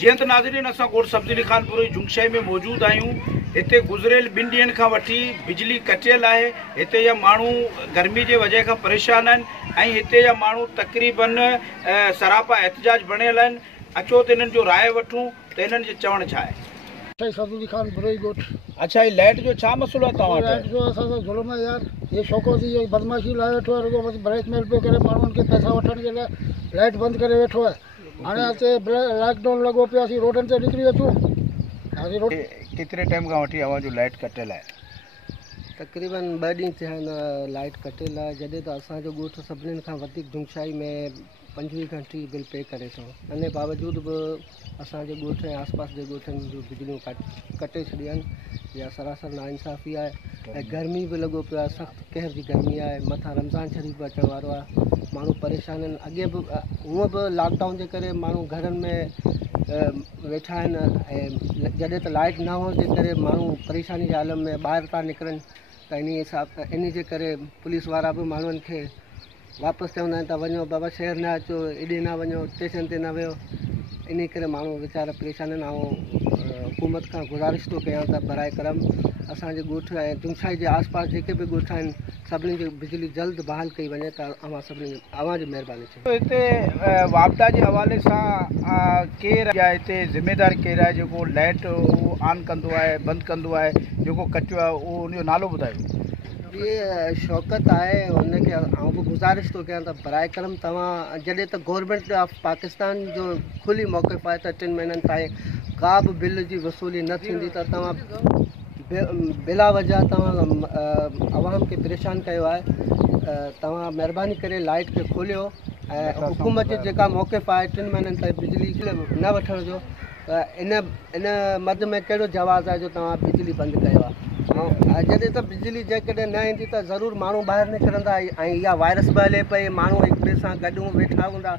जीअं त नाज़रीन असां ॻोठ सब्ज़ी खानपुर जंगशाही में मौजूद आहियूं। हिते गुज़िरियल 2 ॾींहंनि खां वठी बिजली कटियल आहे। हिते जा माण्हू गर्मी जे वजह खां परेशान आहिनि ऐं हिते जा माण्हू तक़रीबन सरापा एहतजाज बणियल आहिनि। अचो त इन्हनि जो राय वठूं त इन्हनि जो चवणु छा आहे। सब्ज़ी खानपुर ॻोठ। अच्छा, ये लाइट जो छा मसलो आहे तव्हां लाइट जो असां ज़ुल्म आहे यार। ये शौक़त जी बदमाशी लाइ वेठो आहे, रुगो ब्लैकमेल पियो करे माण्हुनि खे पैसा वठण जे लाइ लाइट बंदि करे वेठो आहे। हाणे हिते लॉकडाउन लॻो पियो, असीं रोडनि ते निकिरी अचूं। केतिरे टाइम खां वठी अवां जो लाइट कटियल आहे? तक़रीबन 2 ॾींहं थिया आहिनि लाइट कटियल आहे। जॾहिं त असांजो ॻोठ सभिनीनि खां वधीक जंगशाही में 25 खां 30 बिल पे करे थो। इन बावजूद बि असांजे ॻोठ ऐं आसपास जे ॻोठनि जूं बिजलियूं कटे छॾियूं आहिनि। इहा सरासर नाइंसाफ़ी आहे ऐं गर्मी बि लॻो पियो आहे, सख़्तु कहर जी गर्मी आहे। मथां रमज़ान शरीफ़ अचण वारो आहे, माण्हू परेशान आहिनि। अॻे बि हूअं बि लॉकडाउन जे करे माण्हू घरनि में वेठा आहिनि ऐं जॾहिं त लाइट न हुअण जे करे माण्हू परेशानी जे आलम में ॿाहिरि था निकिरनि। त इन जे करे पुलिस वारा बि माण्हुनि खे वापसि चवंदा आहिनि त वञो बाबा शहर न अचो, एॾे न वञो, स्टेशन ते न वियो। इन करे माण्हू वीचारा परेशान आहिनि। ऐं हुकूमत खां गुज़ारिश थो कयां त बराए करम असांजे ॻोठ ऐं जंगशाही जे आसपास जेके बि ॻोठ आहिनि सभिनी जी बिजली जल्द बहाल कई वञे त अवां जी महिरबानी थिए। हिते वापदा जे हवाले सां केरु आहे हिते ज़िम्मेदार केरु आहे जेको लाइट ऑन कंदो आहे, बंदि कंदो आहे, जेको कटियो आहे उहो उनजो नालो ॿुधायो। ये शौक़त आहे, हुनखे आउं बि गुज़ारिश थो कयां त बराए करम तव्हां जॾहिं त गवर्नमेंट ऑफ पाकिस्तान जो खुली मौक़िफ़ आहे त 3 महीननि ताईं का बि बिल जी वसूली न थींदी त तव्हां बिला वजह तव्हां आवाम खे परेशान कयो आहे। तव्हां महिरबानी करे लाइट खे खोलियो ऐं हुकूमत जो जेका मौक़िफ़ आहे 3 महीननि ताईं बिजली न वठण जो, त इन मद में कहिड़ो जवाज़ आहे जो तव्हां बिजली बंदि कयो आहे। ऐं जॾहिं त बिजली जेकॾहिं न ईंदी त ज़रूरु माण्हू ॿाहिरि निकिरंदा ऐं इहा वायरस बि हले पई। माण्हू हिक ॿिए सां गॾु वेठा हूंदा,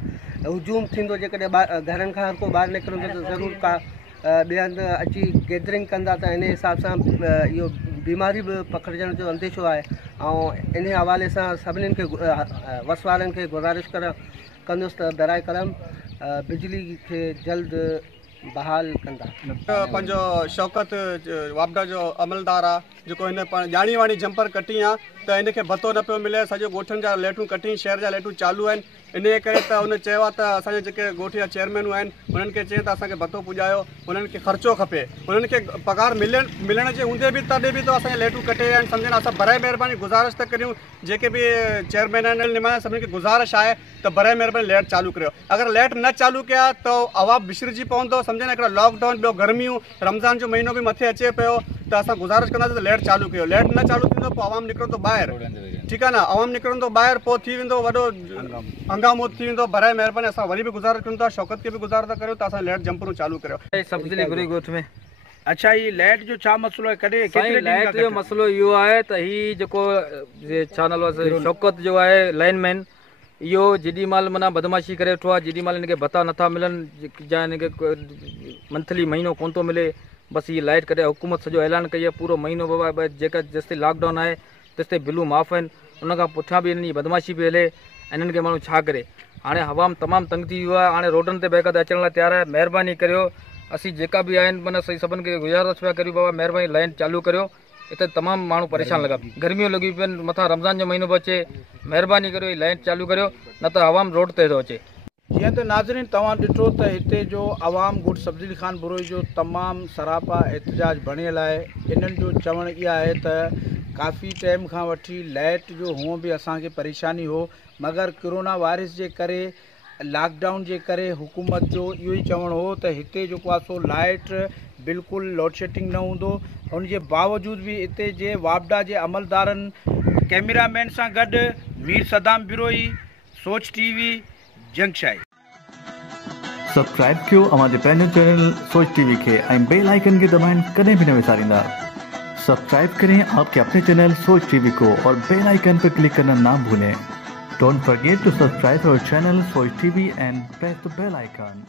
हुजूम थींदो। जेकॾहिं घरनि खां हर को ॿाहिरि निकिरंदो त ज़रूरु का ॿिए हंधि अची गैदरिंग कंदा त इन हिसाब सां इहो बीमारी बि पकड़जण जो अंदेशो आहे। ऐं इन हवाले सां सभिनीनि खे वस वारनि खे गुज़ारिश कंदुसि त बराए करम बिजली खे जल्द बहाल कंदा। पंहिंजो शौक़त वापदा जो अमलदार आहे जेको हिन ॼाणी वाणी जंपर कटी आहे त इनखे भतो न पियो मिले। सॼो ॻोठनि जा लाइटूं कटी, शहर जा लाइटूं चालू आहिनि। इन जे करे त हुन चयो आहे त असांजे जेके ॻोठ जा चेयरमैनूं आहिनि उन्हनि खे चई त असांखे भतो पुॼायो, उन्हनि खे ख़र्चो खपे, उन्हनि खे पघार मिलण जे हूंदे बि तॾहिं बि त असांजे लाइटूं कटे आहिनि। सम्झनि असां बराए महिरबानी गुज़ारिश था करियूं जेके बि चेयरमैन आहिनि निमाया सभिनी खे गुज़ारिश आहे त बराए महिरबानी लाइट चालू करियो। अगरि लाइट न चालू कया त आवाम विसरिजी पवंदो। सम्झनि हिकिड़ा लॉकडाउन, ॿियो गर्मियूं, रमज़ान जो महीनो बि मथे अचे पियो त असां गुज़ारिश कंदासीं त लाइट चालू कयो। लाइट न चालू थींदो पोइ आवाम निकिरंदो ॿाहिरि, ठीकु आहे न। आवाम निकिरंदो ॿाहिरि, पोइ थी वेंदो वॾो हंगामो थी वेंदो। बराए महिरबानी असां वरी बि गुज़ारिश कयूं था, शौक़त खे बि गुज़ार था करियो त असां लाइट जंपरूं चालू करियो। सब्ज़ी ॻोठ में। अच्छा, ये लाइट जो छा मसलो आहे? कॾहिं लाइट जो मसलो इहो आहे त हीअ जेको छा नालो आहे शौक़त जो आहे लाइनमैन, इहो जेॾी महिल माना बदमाशी करे वेठो आहे। जेॾी महिल हिनखे भत्ता नथा मिलनि या हिनखे मंथली महीनो कोन थो मिले, बसि हीअ लाइट कॾहिं हुकूमत सॼो ऐलान कई आहे पूरो महीनो बाबा जेका जेसिताईं लॉकडाउन आहे तेसिताईं बिलूं माफ़ु आहिनि। उनखां पुठियां बि हिननि जी बदमाशी पई हले। इन्हनि खे माण्हू छा करे। हाणे हवाम तमामु तंग थी वियो आहे। हाणे रोडनि ते बेक़त अचण लाइ तयारु आहे। महिरबानी करियो, असीं जेका बि आहिनि माना सभिनि खे गुज़ारिश पिया करियूं बाबा महिरबानी लाइन चालू करियो। हिते तमामु माण्हू परेशान लॻा पिया, गर्मियूं लॻी पियूं आहिनि, मथां रमज़ान जो महीनो बि अचे। महिरबानी करियो लाइन चालू करियो, न त आवाम रोड ते थो अचे। जीअं त नाज़रीन तव्हां ॾिठो त हिते जो आवाम ॻोठ सब्ज़ी खानपुर जो तमामु सरापा एहतजाज बणियल आहे। इन्हनि जो चवणु इहा आहे त काफ़ी टाइम खां वठी लाइट जो हूअं बि असांखे परेशानी हो, मगर कोरोना वायरस जे करे लॉकडाउन जे करे हुकूमत जो इहो ई चवणु हो त हिते जेको आहे सो लाइट बिल्कुलु लोड शेडिंग न हूंदो। हुन जे बावजूद बि हिते जे वापदा जे अमलदारनि कैमरामैन सां गॾु मीर सदाम बिरोई, सोच टीवी, जंगशाही। सब्सक्राइब कयो हमारे पैनल चैनल सोच टीवी के बेल आइकन के दबाएं कदें भी न विसारिंदा। सब्सक्राइब करें आपके अपने चैनल सोच टीवी को और बेल आइकन पर क्लिक करना ना भूलें। Don't forget to subscribe our channel Soch TV and press the bell icon.